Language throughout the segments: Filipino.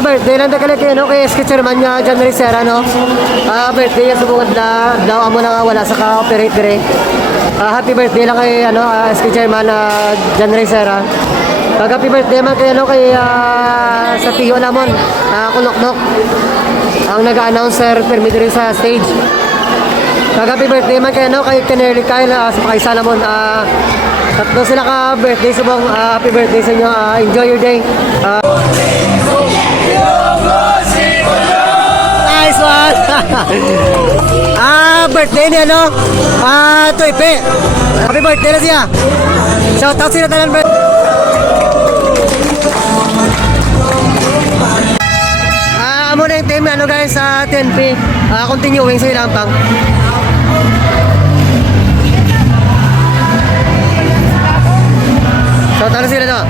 happy birthday lang kay ano kay Sketcherman niya John Ricera no. Birthday sa bungad na daw amo na wala sa ka-operate dire. Happy birthday lang kay ano Sketcherman John Ricera. Happy birthday man kay ano kay sa tiyo namon Kuloknok. Ang nag-announcer permit rin sa stage. Happy birthday man kay ano kay Kenelly Kyle sa Pakaisa namon. Tatlo sila ka birthday subong happy birthday sa inyo. Enjoy your day. Nice one. Birthday ni ano? Toype. Happy birthday na siya. Shout out sila tanan birthday. Amo na yung team ano guys sa 10P. Continuing sa ilampang. Shout out sila to.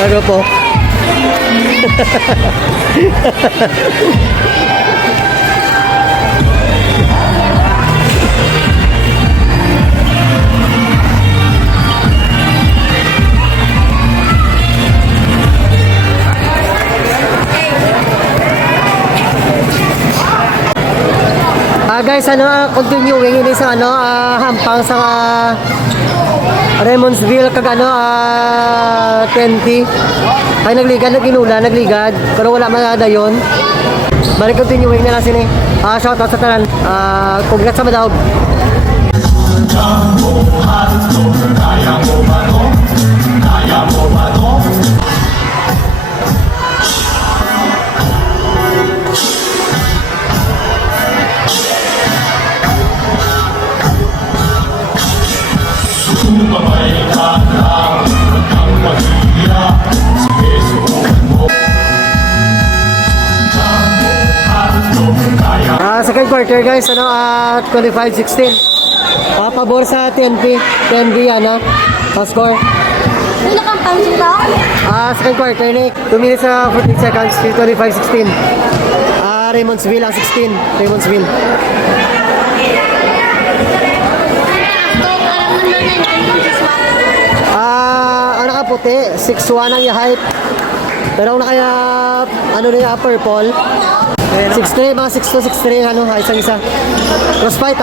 Ano po? Guys, continuing ini sa hampang sa Raymondsville kag 20 ay nagligad nagligad pero wala man dayon. Balik continuing na lang sini. Shout out sa tanan. Congrats sa Madawg. Second quarter guys, 25-16. Pabor sa 10B score. Ano kang pansin ba? Second quarter ni 2 minutes 14 seconds, 25-16. Raymondsville 16, Raymondsville. Ano ka puti, 6'1 ang height. Pero na kaya na purple. 6'3, mga 6'2, 6'3, isa. Crossfight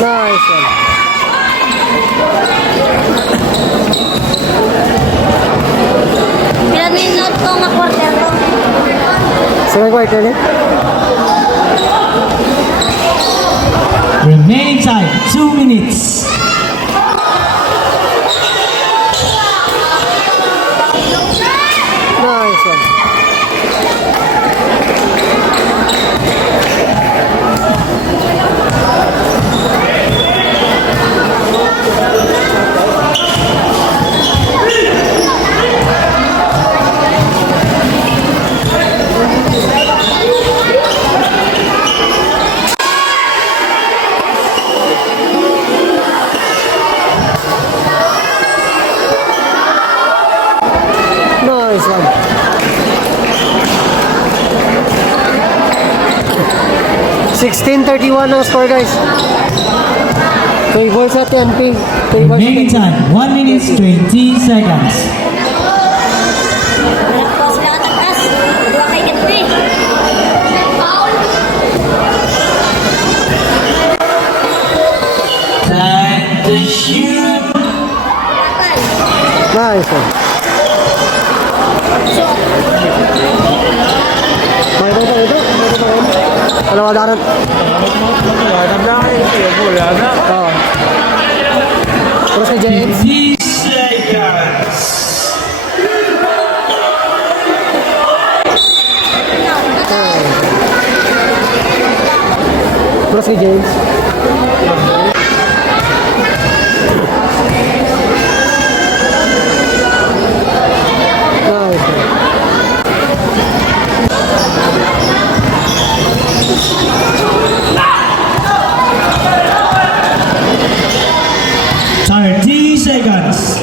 Nice one. Kailan minute ko nga quarter ko? Second quarter ni? Remaining time 2 minutes. Nice one. 16:31 ang score, guys. Favor sa TNP. Favor sa Remaining TNP. time 1 minute 20 seconds. Wala po sila katakas. Dua kay Gandhi. Foul. Time to shoot. Bakal. Nice. Ito. Alam mo, darat. Oo. Terus si James. 50 seconds. Terus si James. Nice. 30 seconds.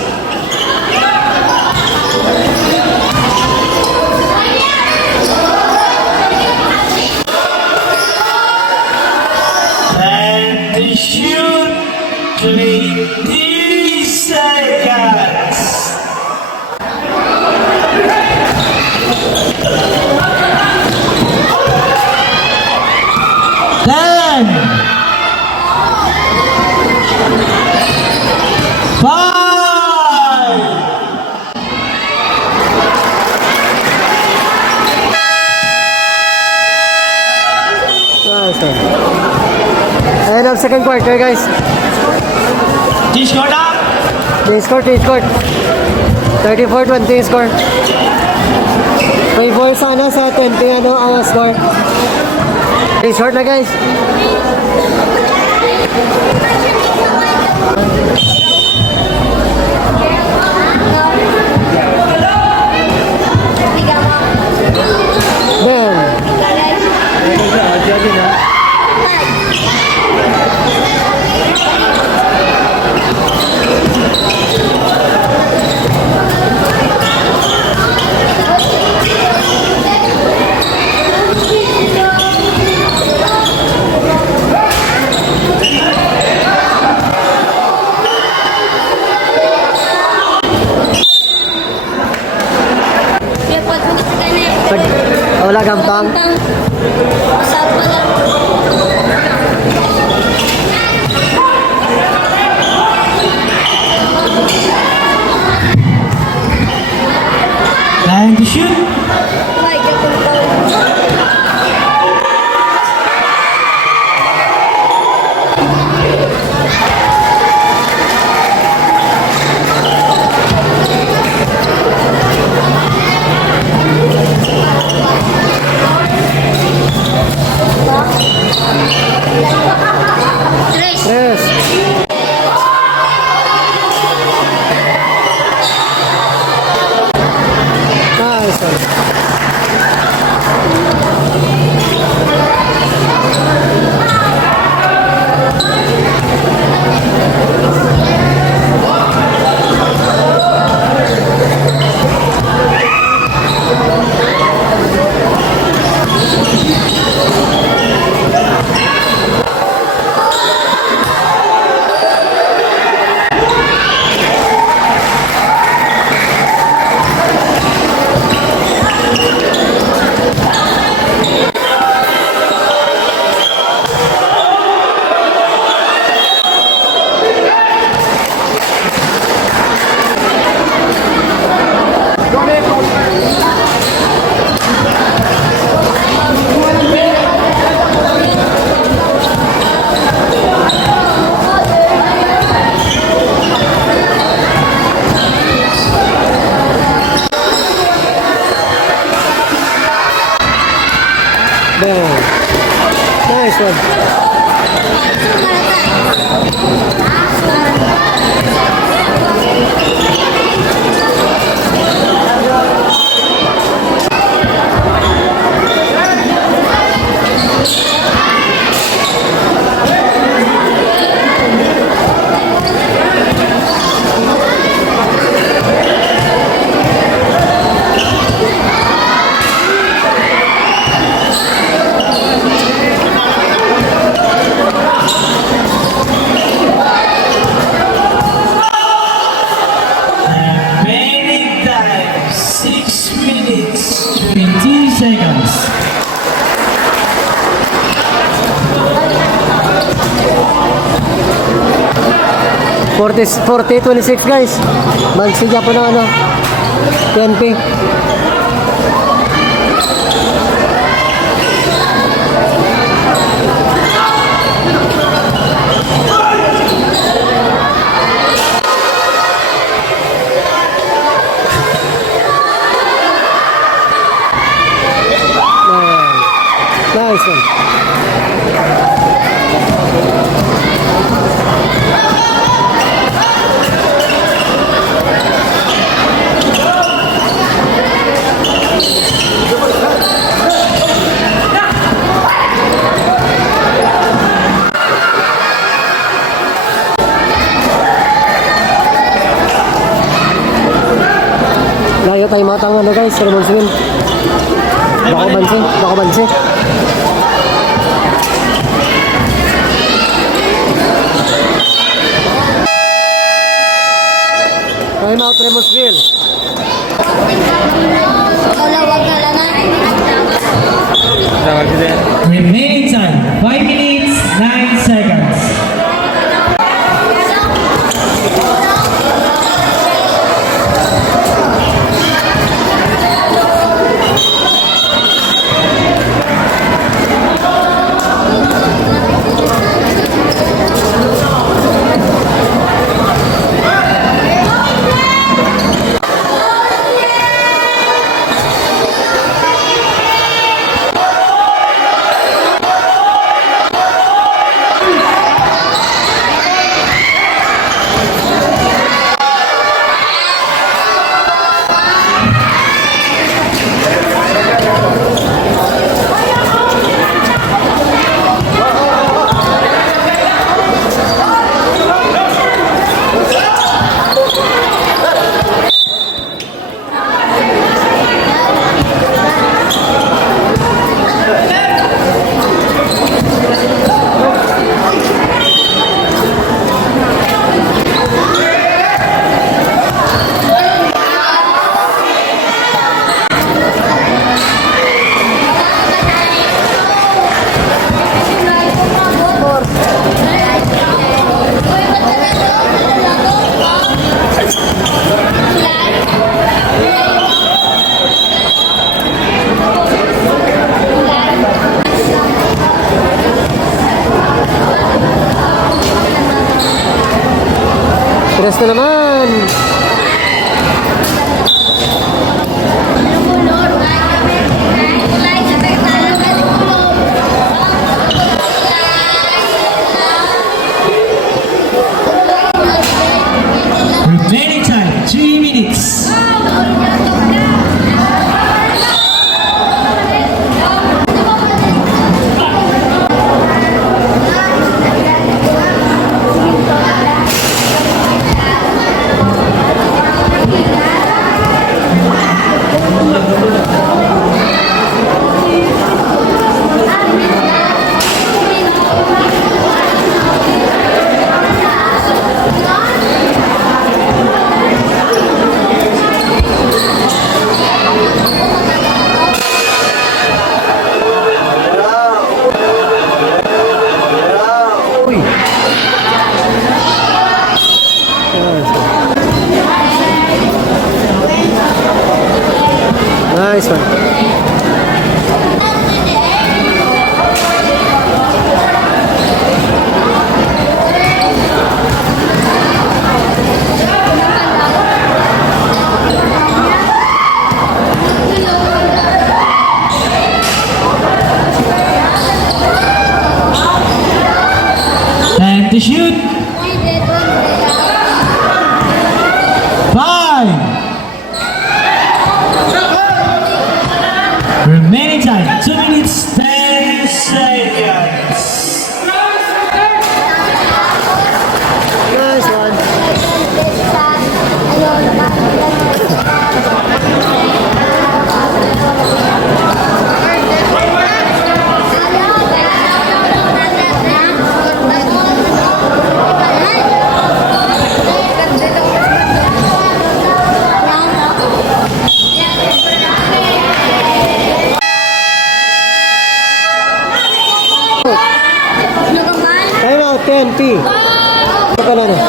And to shoot 20 seconds. Ten, five, Nice. Ayan ang second quarter, guys. team score na. Team score. 34-20 score. Favor sana sa 20 ang score. Team short na, guys. Bam. Kaya pag punta sa kanya. Wala gampang. Masarap pa lang. Time to shoot. Why, kapag foul. Tres. Yes. Nice. Bam. Nice one. seconds. 40-26 guys. Magsigya po ng ano, 10p. Nice one. Layo tayo mga tango na guys, sa Swim. Bako bansi. Time out, Remonsville. Kalawag na lang. Remaining time 5 minutes 9 seconds. Tres na naman. Remaining time 3 minutes. Uy. Nice one. Time to shoot. 5. Remaining time 2 minutes 10 seconds. Nice one. Ito na rin.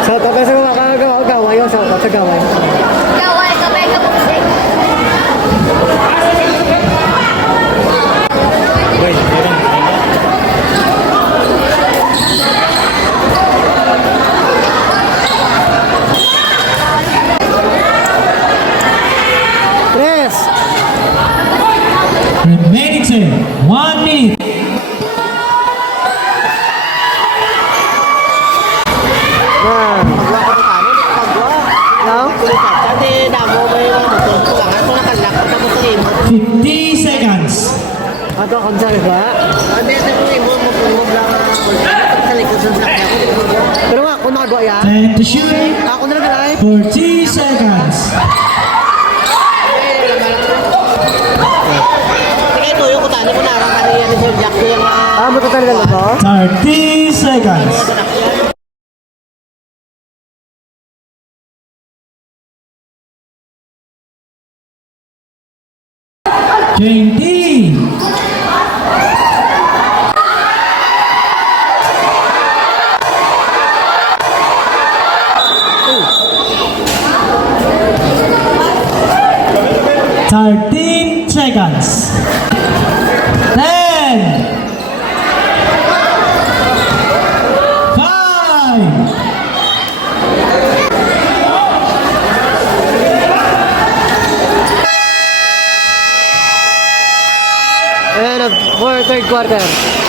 Sa tapos sa mga kagaway yun, sa gaway. Tres. Remaining time, 1 minute. Nah. No? 50 seconds. Ato kung saan ba? Pero nga, kung nakagawa yan, Time to shoot. ako na nag-live. 40 seconds. Matatagal na to? 30 seconds. 20. Thirteen seconds. 10. 5. And for third quarter.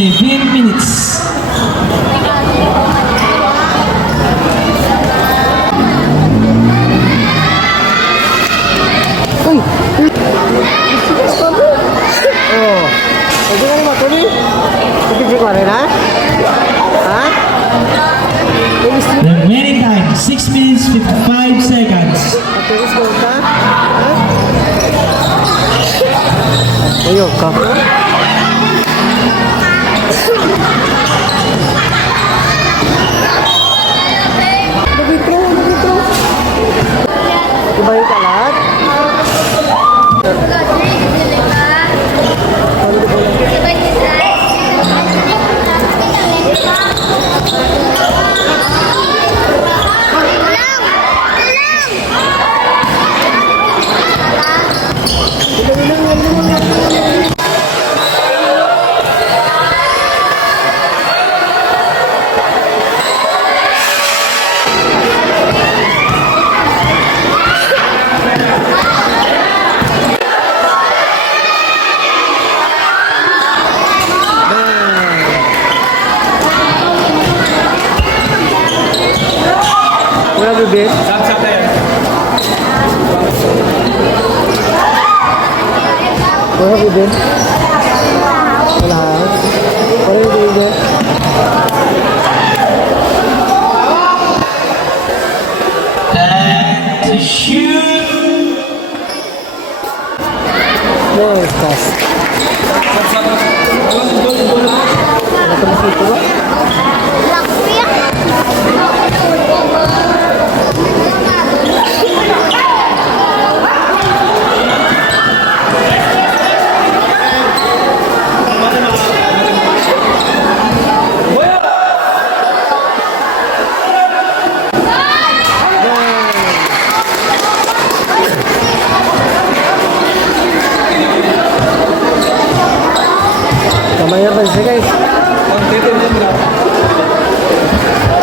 7 minutes. Uy! Oh. Pwede ka rin matuloy? Pwede ko rin, ha? Ha? The remaining time 6 minutes 55 seconds. Pagkiris ko ka? Ha? Ayun ka. Nagitro. Diba yung kalat? Wala bibig? Wala bibig? Wala. Wala bibig? And to shoot. No, pass. Wala ka masito ba? Kamay na pansin guys.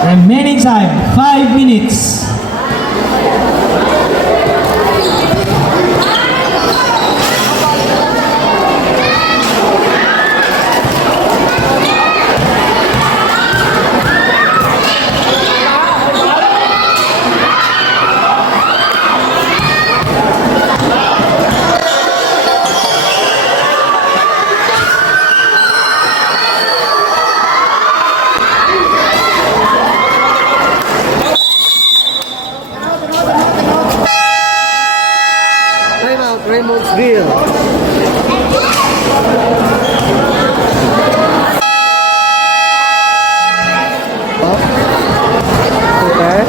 Remaining time 5 minutes. Time out, Reynoldsville. Up. Okay.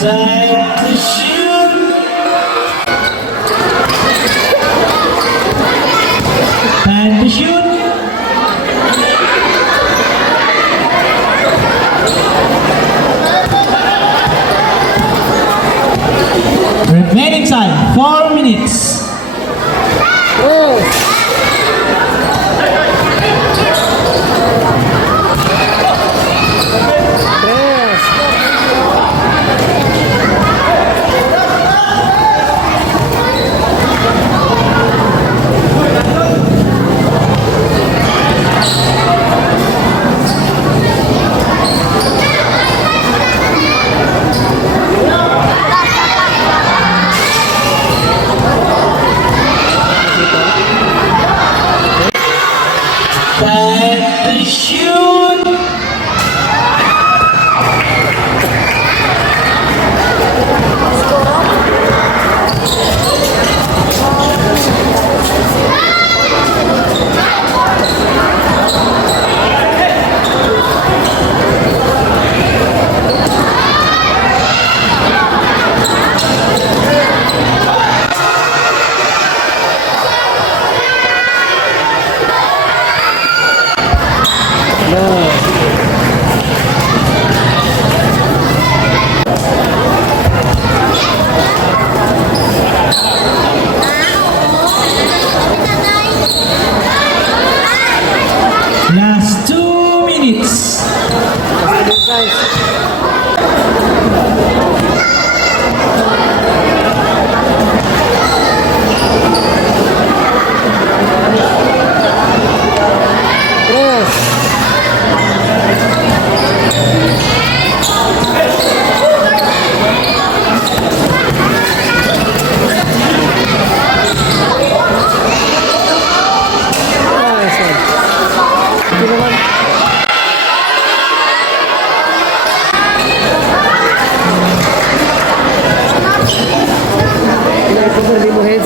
Time to shoot. Time to shoot. Remaining time 4 minutes. Oh! Tres.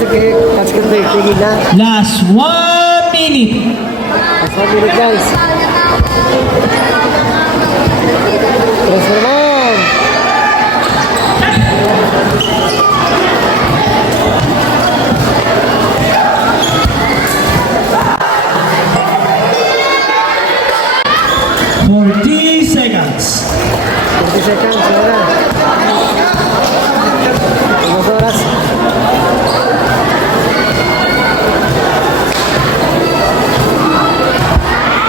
sige, catch ka break, tigil na. Last 1 minute. Last 1 minute guys. Press naman. Forty seconds. 40 seconds, wala. Ilang oras?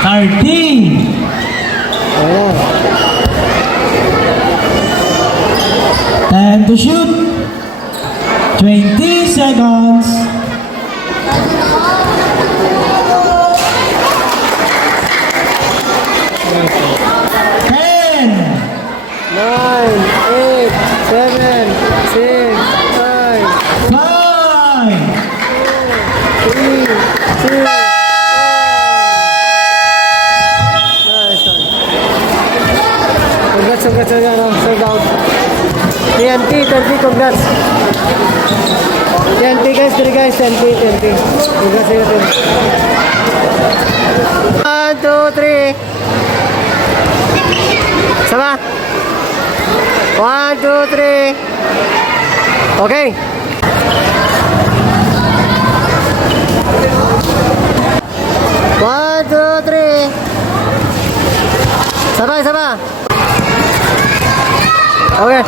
Thirteen. Wala. Time to shoot. 20 seconds. Ten. 9, 8, 7, 6, 5, 5. 3, 2, 1. Nice one. Congrats on yan, sold out. TNT, congrats. TNT guys, 3 guys, TNT. Congrats sa natin. 1, 2, 3. Sama. 1, 2, 3. Okay. 1, 2, 3. Sabay. Okay.